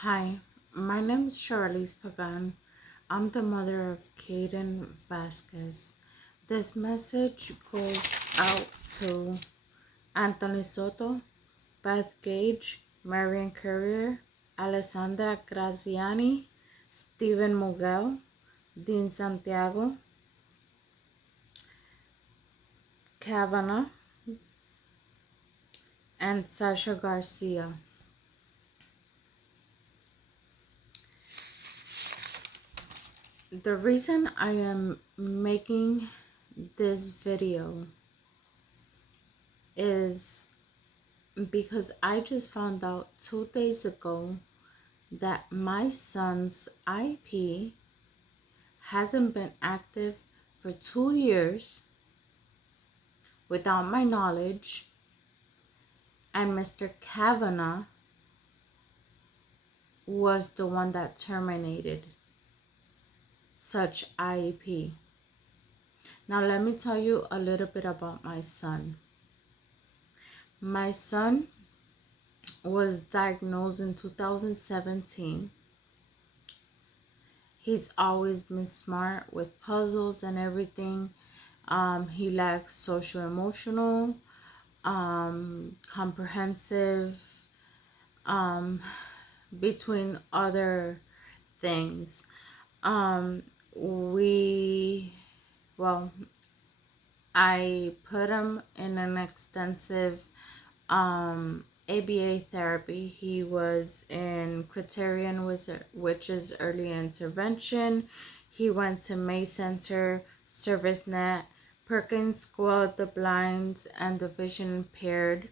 Hi, my name is Charlize Pagan. I'm the mother of Caden Vasquez. This message goes out to Anthony Soto, Beth Gage, Marian Courier, Alessandra Graziani, Stephen Mughal, Dean Santiago, Kavanagh, and Sasha Garcia. The reason I am making this video is because I just found out 2 days ago that my son's IP hasn't been active for 2 years without my knowledge, and Mr. Kavanagh was the one that terminated such IEP. Now, let me tell you a little bit about my son. My son was diagnosed in 2017. He's always been smart with puzzles and everything. He lacks social emotional, comprehensive, um, between other things. Um, we, well, I put him in an extensive ABA therapy. He was in Criterion, which is early intervention. He went to May Center, ServiceNet, Perkins School of the Blind and the Vision Impaired.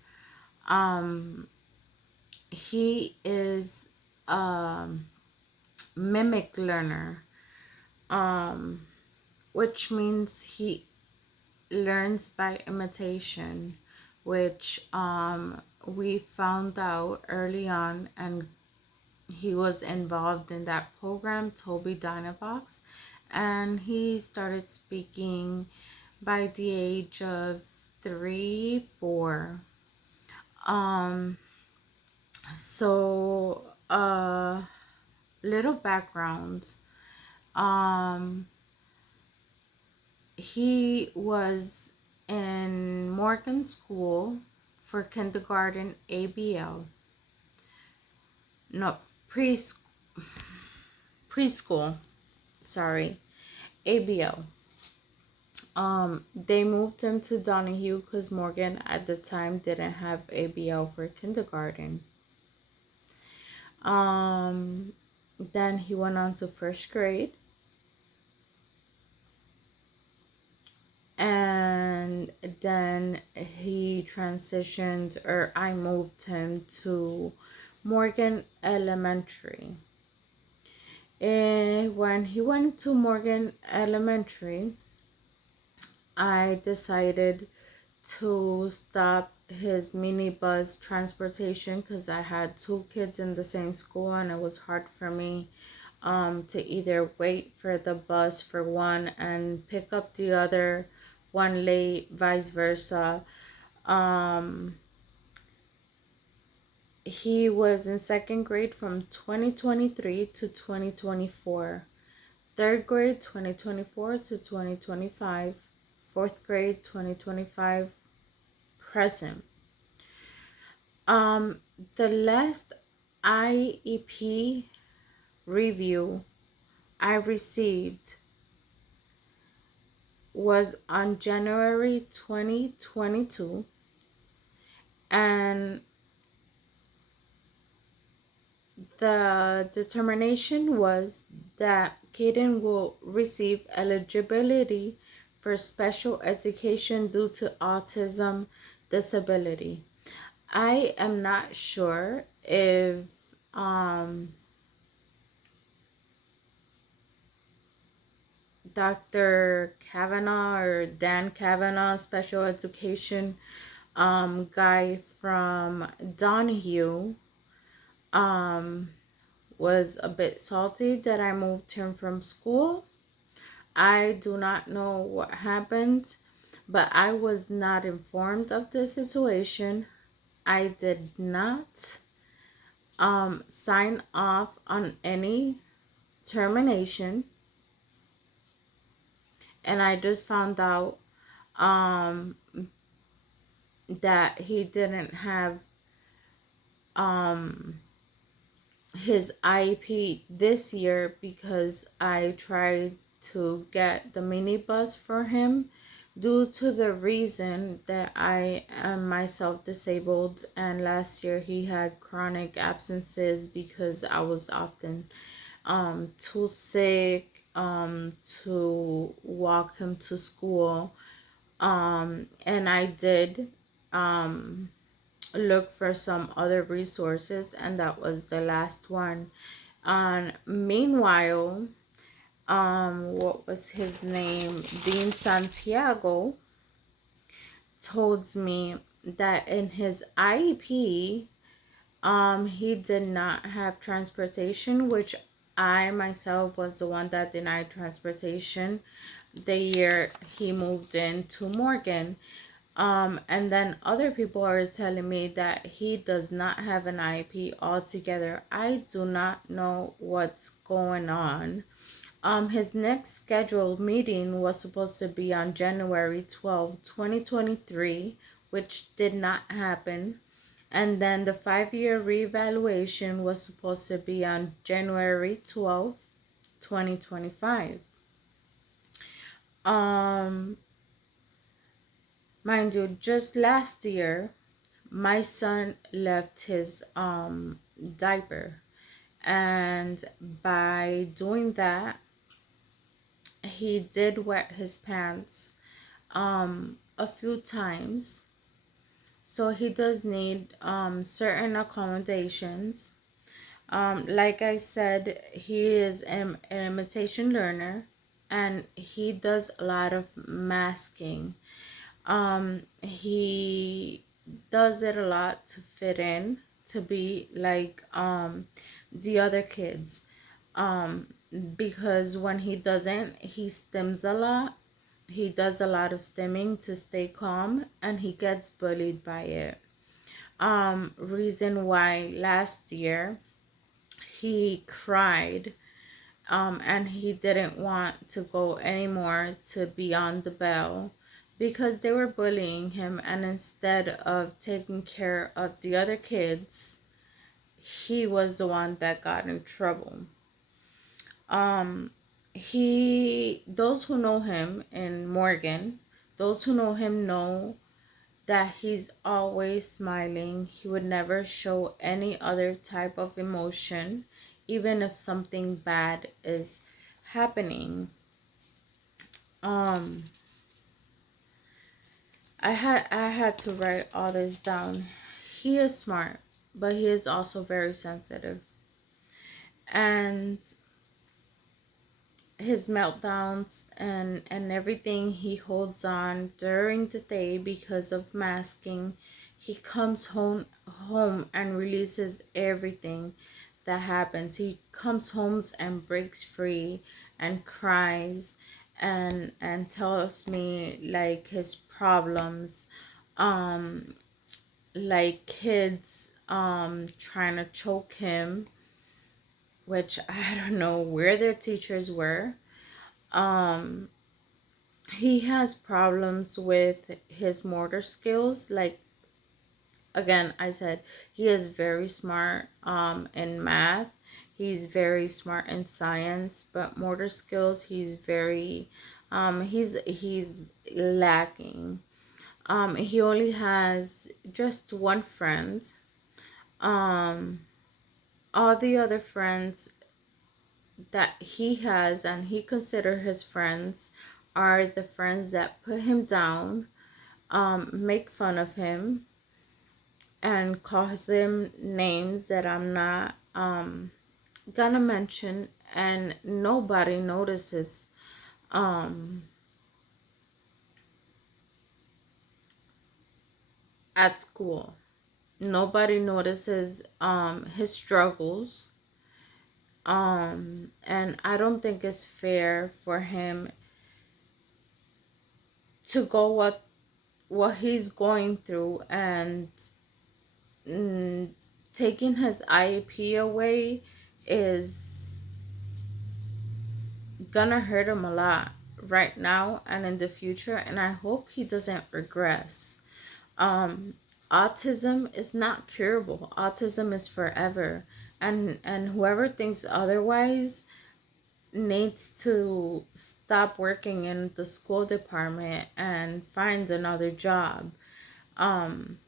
He is a mimic learner, which means he learns by imitation, which we found out early on, and he was involved in that program, Toby Dynavox, and he started speaking by the age of 3, 4. So little background. Um, he was in Morgan School for kindergarten ABL. No, preschool. Sorry, ABL. They moved him to Donahue because Morgan at the time didn't have ABL for kindergarten. Then he went on to first grade, and then he transitioned, or I moved him to Morgan Elementary. And when he went to Morgan Elementary, I decided to stop his minibus transportation because I had 2 kids in the same school, and it was hard for me to either wait for the bus for one and pick up the other one late, vice versa. He was in second grade from 2023 to 2024, third grade 2024 to 2025, fourth grade 2025 present. The last IEP review I received was on January 2022, and the determination was that Caden will receive eligibility for special education due to autism disability. I am not sure if Dr. Kavanagh or Dan Kavanagh, special education guy from Donahue, was a bit salty that I moved him from school. I do not know what happened, but I was not informed of the situation. I did not sign off on any termination, and I just found out um that he didn't have um his IEP this year because I tried to get the minibus for him due to the reason that I am myself disabled, and last year he had chronic absences because I was often too sick to walk him to school. And I did um look for some other resources, and that was the last one. And meanwhile, what was his name? Dean Santiago told me that in his IEP, he did not have transportation, which I myself was the one that denied transportation the year he moved into Morgan. And then other people are telling me that he does not have an IEP altogether. I do not know what's going on. His next scheduled meeting was supposed to be on January 12, 2023, which did not happen. And then the 5 year reevaluation was supposed to be on January 12, 2025. Um, Mind you, just last year, my son left his diaper, and by doing that, he did wet his pants a few times. So he does need certain accommodations. Like I said, he is an imitation learner, and he does a lot of masking. He does it a lot to fit in, to be like the other kids. Um, because when he doesn't, he stims a lot. He does a lot of stimming to stay calm, and he gets bullied by it. Reason why last year he cried, and he didn't want to go anymore to Beyond the Bell because they were bullying him, and instead of taking care of the other kids, he was the one that got in trouble. Um, those who know him in Morgan, those who know him know that he's always smiling. He would never show any other type of emotion, even if something bad is happening. Um, I had to write all this down. He is smart, but he is also very sensitive. And his meltdowns and everything, he holds on during the day because of masking. He comes home and releases everything that happens. He comes home and breaks free and cries and tells me like his problems, um like kids trying to choke him, which I don't know where their teachers were. um he has problems with his motor skills. Like, again, I said he is very smart in math, he's very smart in science, but motor skills, he's lacking. He only has just one friend. um all the other friends that he has and he consider his friends are the friends that put him down, make fun of him, and calls him names that I'm not gonna mention, and nobody notices um, at school. Nobody notices his struggles, and I don't think it's fair for him to go what he's going through, and mm, taking his IEP away is gonna hurt him a lot right now and in the future, and I hope he doesn't regress. um Autism is not curable. Autism is forever, and whoever thinks otherwise needs to stop working in the school department and find another job. um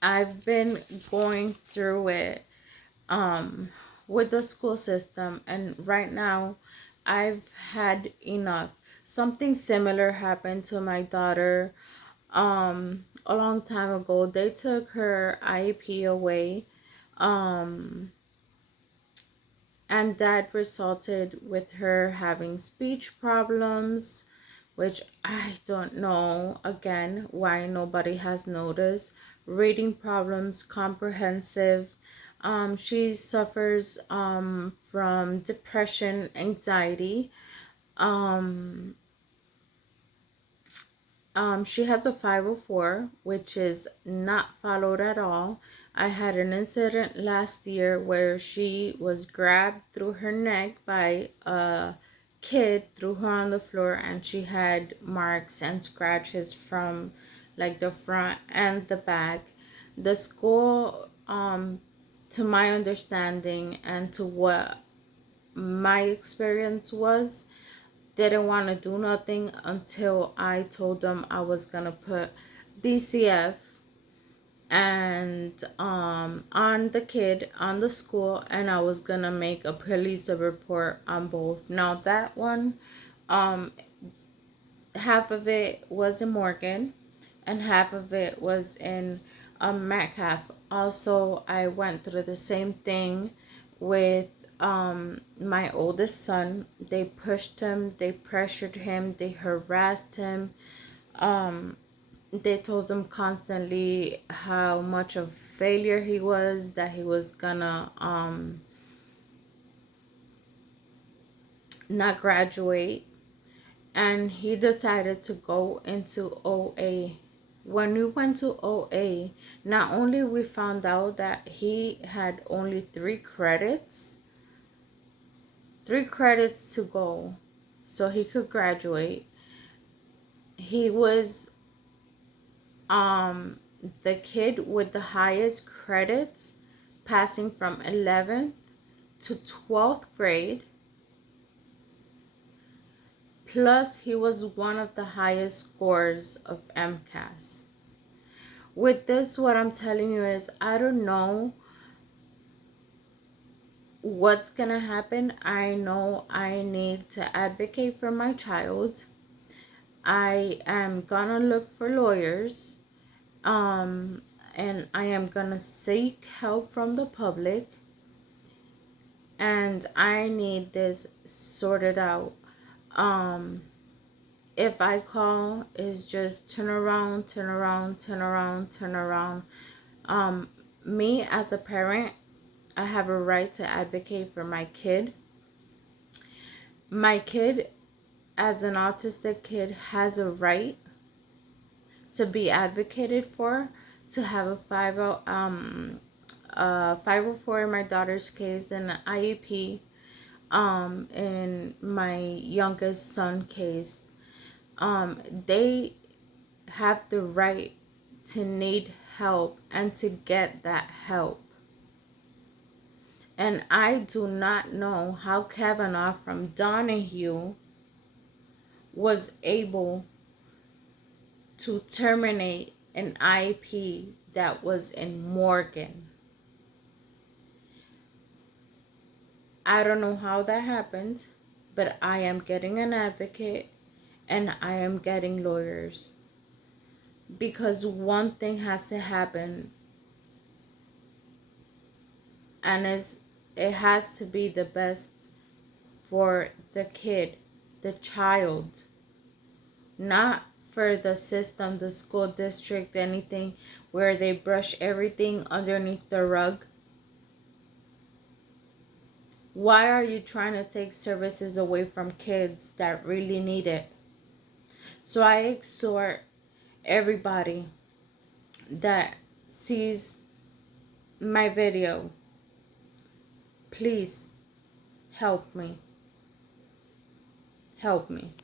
I've been going through it um with the school system, and right now I've had enough. Something similar happened to my daughter a long time ago. They took her IEP away, um and that resulted with her having speech problems, which I don't know again why nobody has noticed. Reading problems, comprehensive. She suffers from depression, anxiety. Um, she has a 504, which is not followed at all. I had an incident last year where she was grabbed through her neck by a kid, threw her on the floor, and she had marks and scratches from like the front and the back. The school, to my understanding and to what my experience was, didn't want to do nothing until I told them I was gonna put DCF and on the kid, on the school, and I was gonna make a police report on both. Now that one, um half of it was in Morgan and half of it was in Metcalf. Also, I went through the same thing with my oldest son. They pushed him, they pressured him, they harassed him. Um, they told him constantly how much of failure he was, that he was gonna not graduate, and he decided to go into OA. When we went to OA, not only we found out that he had only three credits to go so he could graduate. He was um the kid with the highest credits, passing from 11th to 12th grade. Plus, he was one of the highest scores of MCAS. With this, what I'm telling you is, I don't know what's gonna happen. I know I need to advocate for my child. I am gonna look for lawyers, um, and I am gonna seek help from the public, and I need this sorted out. Um, if I call, is just turn around, turn around, turn around, turn around. Um, Me as a parent, I have a right to advocate for my kid. My kid, as an autistic kid, has a right to be advocated for, to have a 504 in my daughter's case, and an IEP in my youngest son case. They have the right to need help and to get that help. And I do not know how Kavanaugh from Donahue was able to terminate an IEP that was in Morgan. I don't know how that happened, but I am getting an advocate and I am getting lawyers, because one thing has to happen, and it has to be the best for the kid, the child, not for the system, the school district, anything where they brush everything underneath the rug. Why are you trying to take services away from kids that really need it? So I exhort everybody that sees my video. Please help me. Help me.